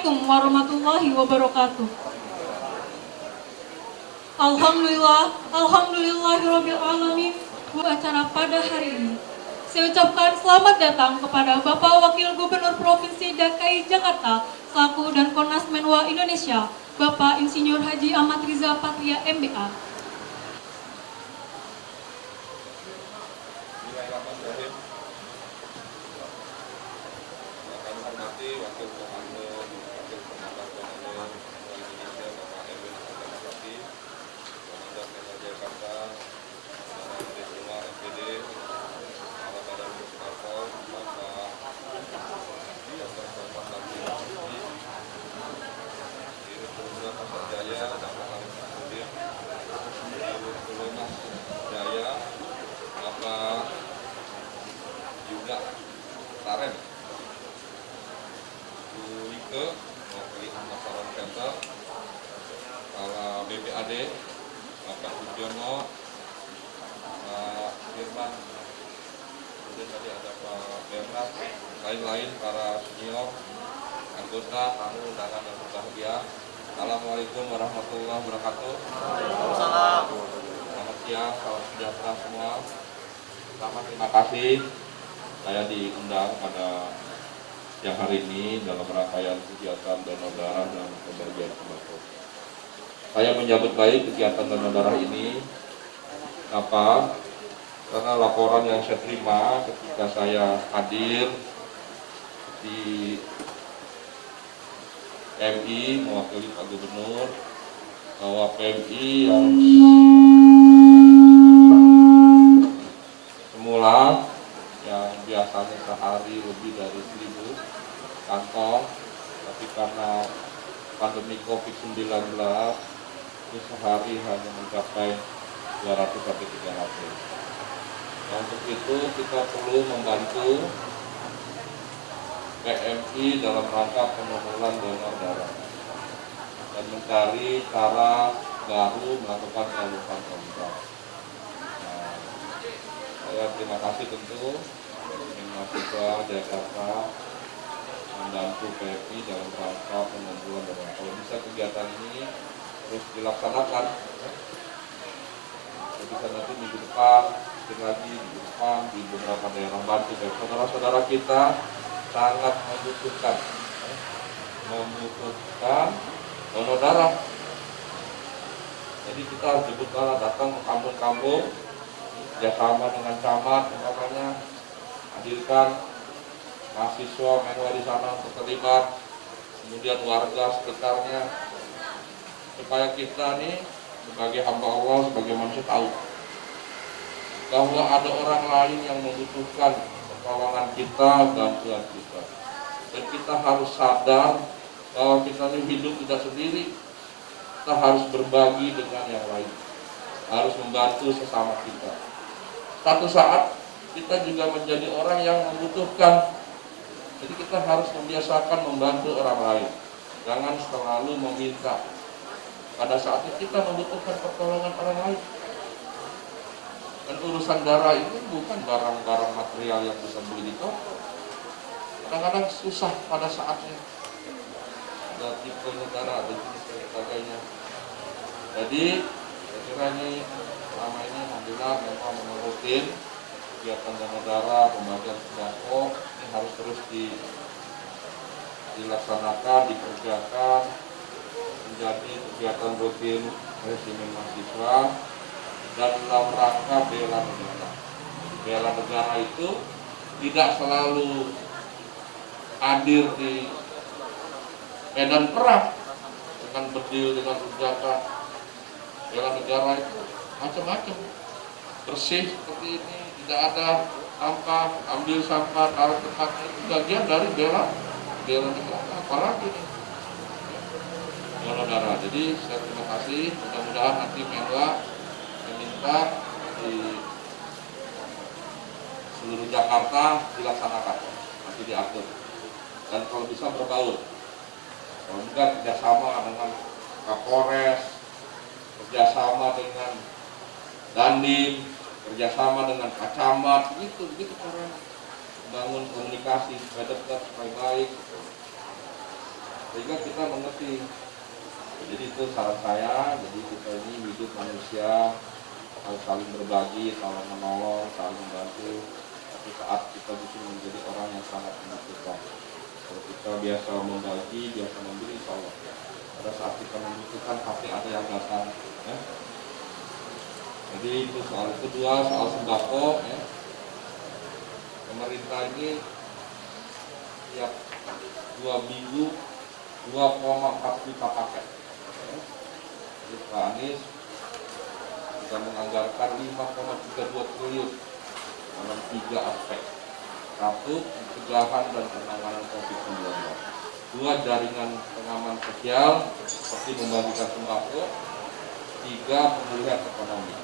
Assalamualaikum warahmatullahi wabarakatuh. Alhamdulillahirabbil alamin. Buat acara pada hari ini, saya ucapkan selamat datang kepada Bapak Wakil Gubernur Provinsi DKI Jakarta selaku dan Konas Menwa Indonesia, Bapak Insinyur Haji Ahmad Riza Patria MBA. BPAD, Bapak Budiono, Pak Firman, kemudian tadi ada Pak Bernard, lain-lain para senior, anggota, tamu, undangan yang berbahagia. Assalamualaikum warahmatullahi wabarakatuh. Waalaikumsalam. Selamat siang, salam sejahtera semua. Pertama terima kasih saya diundang pada siang hari ini dalam rangkaian kegiatan donor darah dan pembagian sembako. Saya menyambut baik kegiatan donor darah ini. Kenapa? Karena laporan yang saya terima ketika saya hadir di PMI mewakili Pak Gubernur, bahwa PMI yang semula yang biasanya sehari lebih dari 1.000 kantong, tapi karena pandemi COVID-19 ini sehari hanya mencapai 200 sampai 300. Nah, untuk itu kita perlu membantu PMI dalam rangka pengumpulan donor darah dan mencari cara baru melakukan pengurusan kontak. Nah, saya terima kasih tentu ingin mahasiswa Jakarta membantu PMI dalam rangka pengumpulan donor. Kalau bisa kegiatan ini terus dilaksanakan, bisa nanti minggu depan, lagi minggu depan di beberapa daerah bantu. Saudara-saudara kita sangat membutuhkan donor darah. Jadi kita harus jemput darah, datang ke kampung-kampung, kerjasama dengan camat, makanya hadirkan mahasiswa menwa di sana untuk terlibat, kemudian warga sekitarnya, supaya kita nih sebagai hamba Allah, sebagai manusia tahu bahwa ada orang lain yang membutuhkan pertolongan kita, bantuan kita, dan kita harus sadar bahwa kita ini hidup tidak sendiri. Kita harus berbagi dengan yang lain, harus membantu sesama kita. Satu saat kita juga menjadi orang yang membutuhkan. Jadi kita harus membiasakan membantu orang lain, jangan selalu meminta. Pada saat kita membutuhkan pertolongan orang lain. Dan urusan darah ini bukan barang-barang material yang bisa beli di toko. Kadang-kadang susah pada saatnya. Ada tipe darah, ada jenis dan sebagainya. Jadi, saya kira ini selama ini alhamdulillah memang rutin kegiatan donor darah, pembagian sembako ini harus terus dilaksanakan, dikerjakan, menjadi kegiatan rutin resimen mahasiswa dan dalam rangka bela negara. Bela negara itu tidak selalu hadir di medan perang dengan berdiri dengan senjata. Bela negara itu macam-macam, bersih seperti ini, tidak ada sampah, ambil sampah, taruh tempatnya, itu bagian dari bela negara. Apalagi ini donor darah. Jadi saya terima kasih, mudah-mudahan nanti Menwa meminta di seluruh Jakarta dilaksanakan, nanti diatur, dan kalau bisa berbaur, kalau enggak kerjasama dengan Kapolres, kerjasama dengan Dandim, kerjasama dengan Pak Camat, gitu cara membangun komunikasi supaya dekat, supaya baik. sehingga kita mengerti. Jadi itu saran saya, jadi kita ini hidup manusia harus saling berbagi, saling menolong, saling membantu. Tapi saat kita justru menjadi orang yang sangat membutuhkan. Kalau kita biasa membagi, biasa memberi, insya Allah pada saat kita membutuhkan pasti ada yang datang. Ya. Jadi itu soal kedua, soal sembako. Ya. Pemerintah ini tiap 2 minggu 2,4 juta paket. Ya. Jadi Pak Anies sudah menganggarkan 5,32 triliun dalam 3 aspek. 1. Pencegahan dan penanganan COVID-19. 2. Jaringan pengaman sosial seperti membagikan sembako. 3. Pemulihan ekonomi.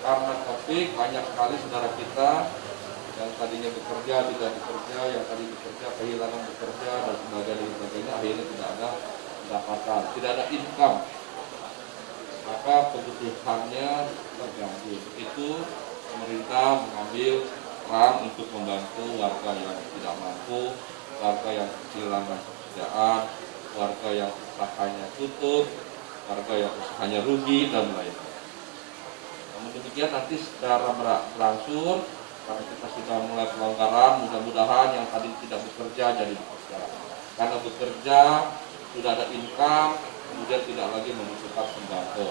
Karena COVID banyak sekali saudara kita yang tadinya bekerja tidak bekerja, yang tadi bekerja kehilangan bekerja dan sebagainya, akhirnya tidak ada pendapatan, tidak ada income, maka kebutuhannya terganggu. Itu pemerintah mengambil peran untuk membantu warga yang tidak mampu, warga yang kehilangan pekerjaan, warga yang usahanya tutup, warga yang usahanya rugi dan lain-lain. Namun demikian nanti secara berangsur karena kita sudah mulai pelonggaran, mudah-mudahan yang tadi tidak bekerja jadi bekerja. Karena bekerja sudah ada income, kemudian tidak lagi membutuhkan sembako.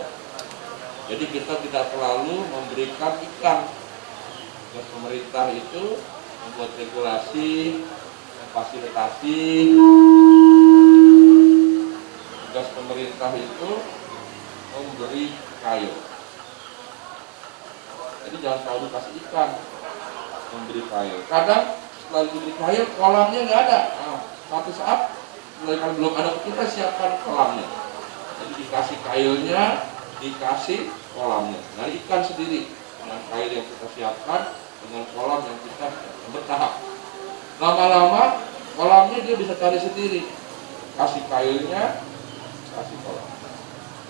Jadi kita tidak selalu memberikan ikan. Tugas pemerintah itu membuat regulasi, memfasilitasi. Tugas pemerintah itu memberi kayu. Jadi jangan selalu kasih ikan, memberi kayu. Kadang setelah diberi kayu, kolamnya nggak ada. Nah, suatu saat kalau belum ada, kita siapkan kolamnya. Jadi dikasih kayunya, dikasih kolamnya. Nah, ikan sendiri dengan kayu yang kita siapkan, dengan kolam yang kita bertahap. Lama-lama kolamnya dia bisa cari sendiri. Kasih kayunya, kasih kolam.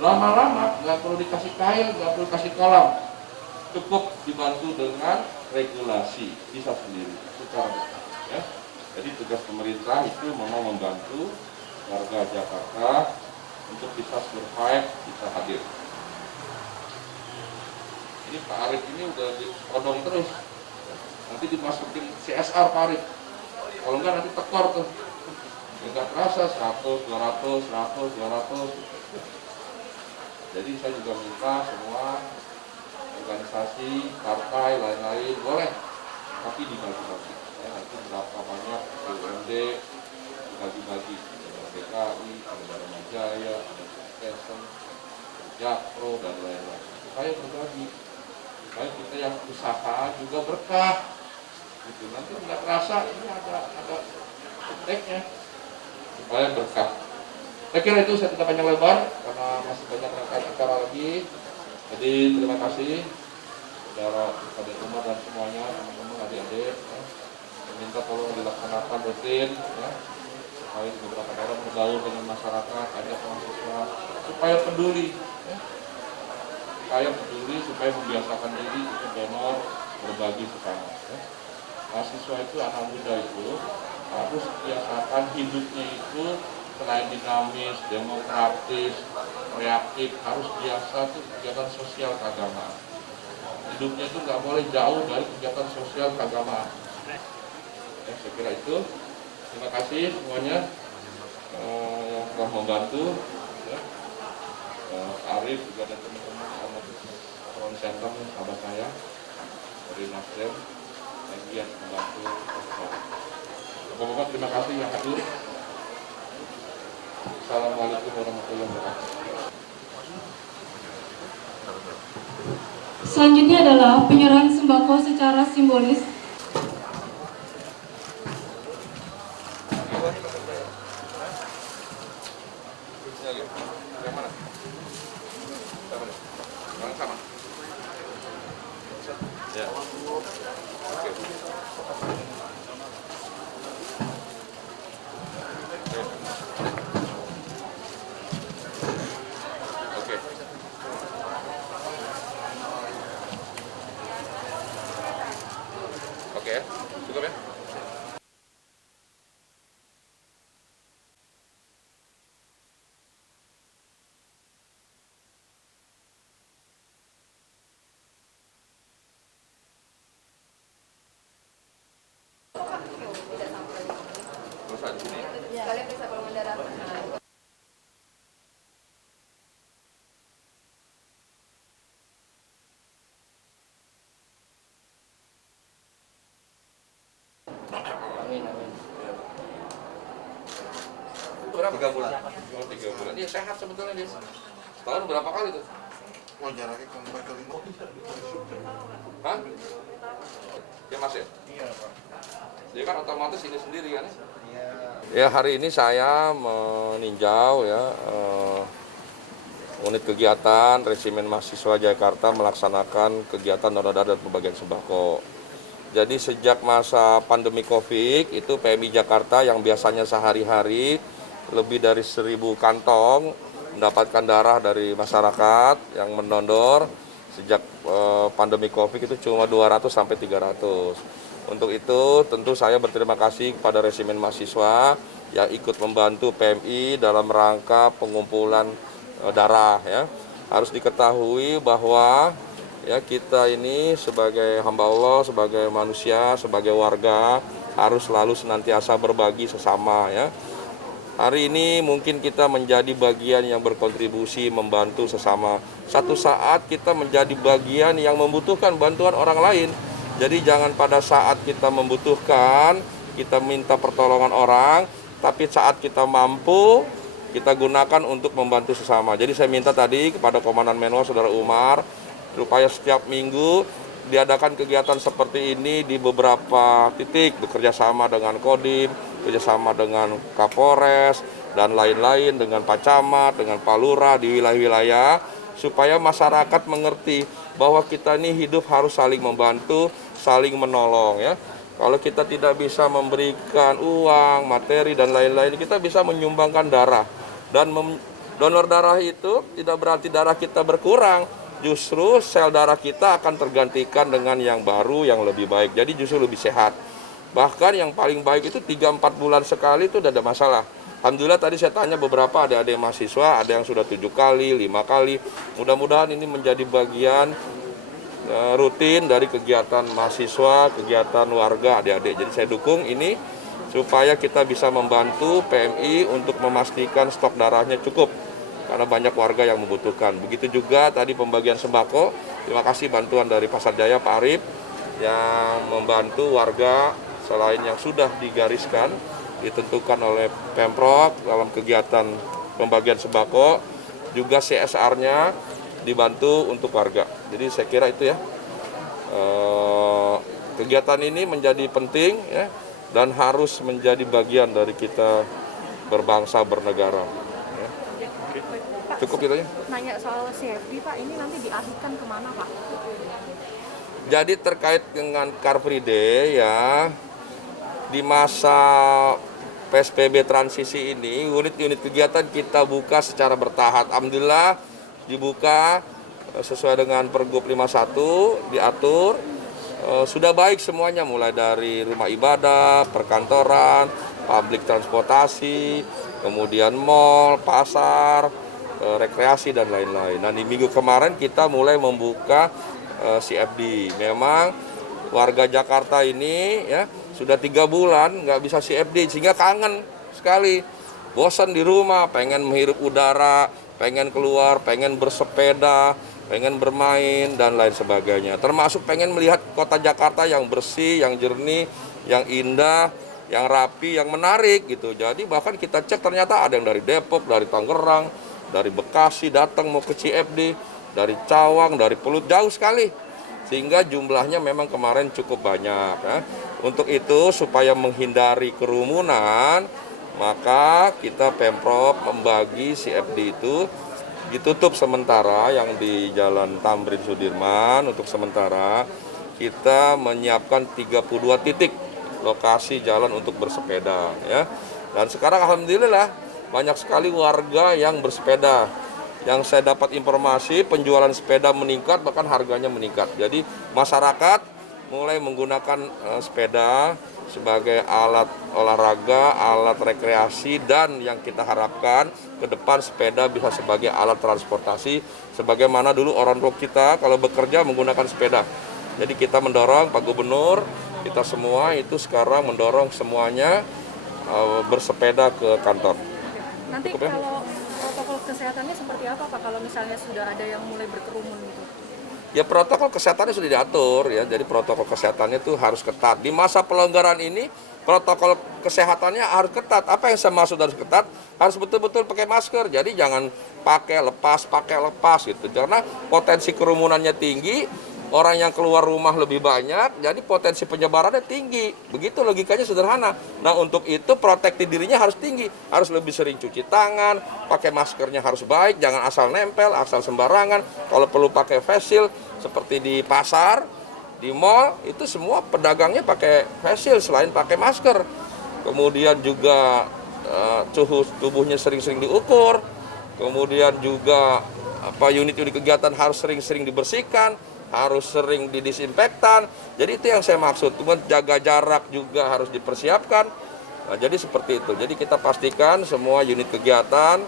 Lama-lama nggak perlu dikasih kayu, nggak perlu kasih kolam. Cukup dibantu dengan regulasi, bisa sendiri secara ya. Jadi tugas pemerintah itu memang membantu warga Jakarta untuk bisa survive, bisa hadir. Ini Pak Arief ini udah ditodong terus, nanti dimasukin CSR Pak Arief, kalau enggak nanti tekor tuh, enggak terasa 100, 200, 100, 200. Jadi saya juga minta semua organisasi, partai, lain-lain boleh, tapi dibagi-bagi. Ya, nanti berapa banyak BUMD dibagi-bagi, ada DKI, ada Dharma Jaya, ada Kesem, Jakpro dan lain-lain. Supaya berbagi, supaya kita yang usaha juga berkah. Gitu. Nanti nggak terasa ini ada efeknya, supaya berkah. Saya kira itu, saya tidak panjang lebar karena masih banyak rangkaian acara lagi. Jadi terima kasih saudara adik Umar dan semuanya, teman-teman adik-adik. Ya. Saya minta tolong dilaksanakan rutin, ya, supaya beberapa daerah bergaul dengan masyarakat, ajak mahasiswa, supaya peduli, ya. Supaya membiasakan diri untuk donor, berbagi sesama. Ya. Mahasiswa itu, anak muda itu harus biasakan hidupnya itu selain dinamis, demokratis, reaktif, harus biasa tuh kegiatan sosial keagamaan. Hidupnya itu nggak boleh jauh dari kegiatan sosial keagamaan. Ya, saya kira itu. Terima kasih semuanya yang telah membantu. Ya. Arief juga ada teman-teman Front Center, sahabat saya dari Nasdem, lagi yang membantu. Bapak-bapak terima kasih yang hadir. Assalamualaikum warahmatullahi wabarakatuh. Selanjutnya adalah penyerahan sembako secara simbolis. Yang mana? Yang sama. Ya. Oke. Oke, cukup ya. Sekalian bisa pengendara. Amin, amin. Berapa? 3 bulan. Oh, 3 bulan. Dia sehat sebetulnya dia. Setahun berapa kali tuh? Oh, jaraknya komplek kali. Hah? Ya Mas ya? Iya, Pak. Dia kan otomatis ini sendiri kan? Iya. Ya hari ini saya meninjau ya unit kegiatan Resimen Mahasiswa Jakarta melaksanakan kegiatan donor darah dan pembagian sembako. Jadi sejak masa pandemi Covid itu PMI Jakarta yang biasanya sehari-hari lebih dari 1.000 kantong mendapatkan darah dari masyarakat yang mendonor. Sejak pandemi Covid itu cuma 200 sampai 300. Untuk itu tentu saya berterima kasih kepada Resimen Mahasiswa yang ikut membantu PMI dalam rangka pengumpulan darah ya. Harus diketahui bahwa ya kita ini sebagai hamba Allah, sebagai manusia, sebagai warga harus selalu senantiasa berbagi sesama ya. Hari ini mungkin kita menjadi bagian yang berkontribusi membantu sesama. Satu saat kita menjadi bagian yang membutuhkan bantuan orang lain. Jadi jangan pada saat kita membutuhkan, kita minta pertolongan orang, tapi saat kita mampu, kita gunakan untuk membantu sesama. Jadi saya minta tadi kepada Komandan Menwa Saudara Umar, supaya setiap minggu diadakan kegiatan seperti ini di beberapa titik, bekerja sama dengan Kodim, bekerjasama dengan Kapolres, dan lain-lain, dengan Pak Camat, dengan Pak Lurah di wilayah-wilayah, supaya masyarakat mengerti bahwa kita ini hidup harus saling membantu, saling menolong ya. Kalau kita tidak bisa memberikan uang, materi, dan lain-lain, kita bisa menyumbangkan darah. Dan donor darah itu tidak berarti darah kita berkurang, justru sel darah kita akan tergantikan dengan yang baru, yang lebih baik. Jadi justru lebih sehat. Bahkan yang paling baik itu 3-4 bulan sekali itu tidak ada masalah. Alhamdulillah tadi saya tanya beberapa adik-adik mahasiswa, ada yang sudah 7 kali, 5 kali. Mudah-mudahan ini menjadi bagian rutin dari kegiatan mahasiswa, kegiatan warga adik-adik. Jadi saya dukung ini supaya kita bisa membantu PMI untuk memastikan stok darahnya cukup. Karena banyak warga yang membutuhkan. Begitu juga tadi pembagian sembako. Terima kasih bantuan dari Pasar Jaya Pak Arif yang membantu warga selain yang sudah digariskan, ditentukan oleh Pemprov dalam kegiatan pembagian sembako, juga CSR-nya dibantu untuk warga. Jadi saya kira itu ya. Kegiatan ini menjadi penting ya, dan harus menjadi bagian dari kita berbangsa bernegara. Cukup gitu ya. Nanya soal CFD Pak, ini nanti dialihkan kemana Pak? Jadi terkait dengan Car Free Day ya, di masa PSBB transisi ini, unit-unit kegiatan kita buka secara bertahap. Alhamdulillah dibuka sesuai dengan Pergub 51, diatur. Sudah baik semuanya, mulai dari rumah ibadah, perkantoran, publik transportasi, kemudian mal, pasar, rekreasi, dan lain-lain. Nah di minggu kemarin kita mulai membuka CFD. Memang warga Jakarta ini ya sudah 3 bulan nggak bisa CFD, sehingga kangen sekali, bosan di rumah, pengen menghirup udara, pengen keluar, pengen bersepeda, pengen bermain, dan lain sebagainya. Termasuk pengen melihat kota Jakarta yang bersih, yang jernih, yang indah, yang rapi, yang menarik gitu. Jadi bahkan kita cek ternyata ada yang dari Depok, dari Tangerang, dari Bekasi datang mau ke CFD, dari Cawang, dari Pulut, jauh sekali. Sehingga jumlahnya memang kemarin cukup banyak ya. Untuk itu supaya menghindari kerumunan, maka kita Pemprov membagi CFD itu ditutup sementara yang di Jalan Tamrin Sudirman. Untuk sementara kita menyiapkan 32 titik lokasi jalan untuk bersepeda ya. Dan sekarang alhamdulillah banyak sekali warga yang bersepeda. Yang saya dapat informasi penjualan sepeda meningkat, bahkan harganya meningkat. Jadi masyarakat mulai menggunakan sepeda sebagai alat olahraga, alat rekreasi, dan yang kita harapkan ke depan sepeda bisa sebagai alat transportasi. Sebagaimana dulu orang tua kita kalau bekerja menggunakan sepeda. Jadi kita mendorong Pak Gubernur, kita semua itu sekarang mendorong semuanya bersepeda ke kantor. Nanti Cukup ya? kalau protokol kesehatannya seperti apa Pak kalau misalnya sudah ada yang mulai berkerumun gitu? Ya protokol kesehatannya sudah diatur ya, jadi protokol kesehatannya itu harus ketat. Di masa pelonggaran ini protokol kesehatannya harus ketat. Apa yang saya maksud harus ketat? Harus betul-betul pakai masker. Jadi jangan pakai lepas gitu. Karena potensi kerumunannya tinggi, orang yang keluar rumah lebih banyak, jadi potensi penyebarannya tinggi. Begitu logikanya sederhana. Nah untuk itu proteksi dirinya harus tinggi, harus lebih sering cuci tangan, pakai maskernya harus baik, jangan asal nempel, asal sembarangan. Kalau perlu pakai face shield seperti di pasar, di mall, itu semua pedagangnya pakai face shield selain pakai masker. Kemudian juga suhu tubuhnya sering-sering diukur. Kemudian juga unit-unit kegiatan harus sering-sering dibersihkan, harus sering didisinfektan. Jadi itu yang saya maksud. Kemudian jaga jarak juga harus dipersiapkan. Nah, jadi seperti itu. Jadi kita pastikan semua unit kegiatan,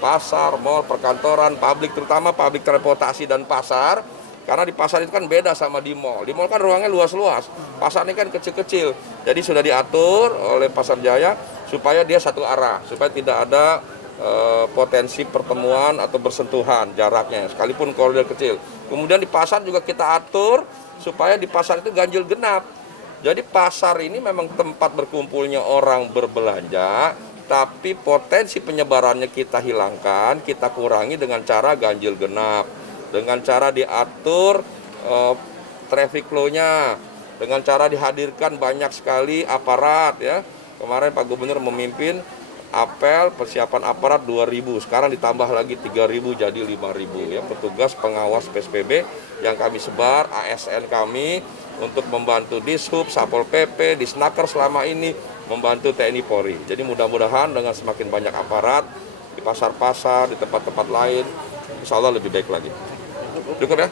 pasar, mal, perkantoran, publik, terutama publik transportasi dan pasar. Karena di pasar itu kan beda sama di mall. Di mall kan ruangnya luas-luas. Pasar ini kan kecil-kecil. Jadi sudah diatur oleh Pasar Jaya supaya dia satu arah, supaya tidak ada potensi pertemuan atau bersentuhan jaraknya, sekalipun koridor kecil. Kemudian di pasar juga kita atur supaya di pasar itu ganjil genap. Jadi pasar ini memang tempat berkumpulnya orang berbelanja, tapi potensi penyebarannya kita hilangkan, kita kurangi dengan cara ganjil genap, dengan cara diatur traffic flow-nya, dengan cara dihadirkan banyak sekali aparat ya. Kemarin Pak Gubernur memimpin apel persiapan aparat 2.000, sekarang ditambah lagi 3.000 jadi 5.000 ya, petugas pengawas PSBB yang kami sebar, ASN kami untuk membantu Dishub, Satpol PP, Disnaker selama ini membantu TNI Polri. Jadi mudah-mudahan dengan semakin banyak aparat di pasar-pasar, di tempat-tempat lain, insya Allah lebih baik lagi. Cukup ya?